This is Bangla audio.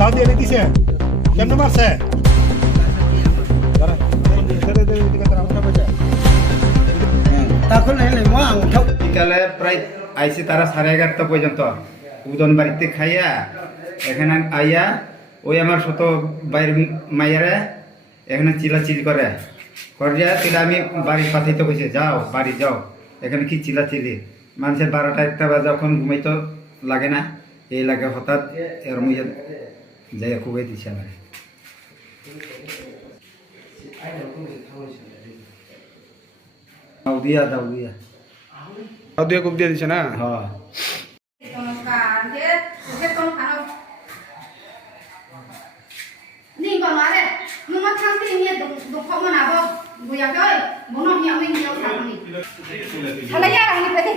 দাও দিয়ে দিছে কেমন মারছে বিকালে প্রায় আইসি তারা 11:30 পর্যন্ত উদন বাড়িতে খাইয়া এখানে আইয়া ওই আমার শত বাইরের মাইয়ারা এখানে চিলাচিলি করে করিয়া তাহলে আমি বাড়ি পাঠাইতে কইছে যাও বাড়ি যাও এখানে কি চিলাচিলি মানুষের 12টা 1টা বাজে যখন ঘুমাইতে লাগে না এই লাগে হঠাৎ এর মুইয়া যাই খুবই দিছে আমার দাও দিয়া খুব দিয়ে দিছে না হ্যাঁนี่ก่อนมาเลยมึงมาทำที่นี่ดูข้อมูลนะบอกกูอยากได้มึงน้องยังไม่เหี่ยวทำนี่อะไรอย่างนี้ไปดิ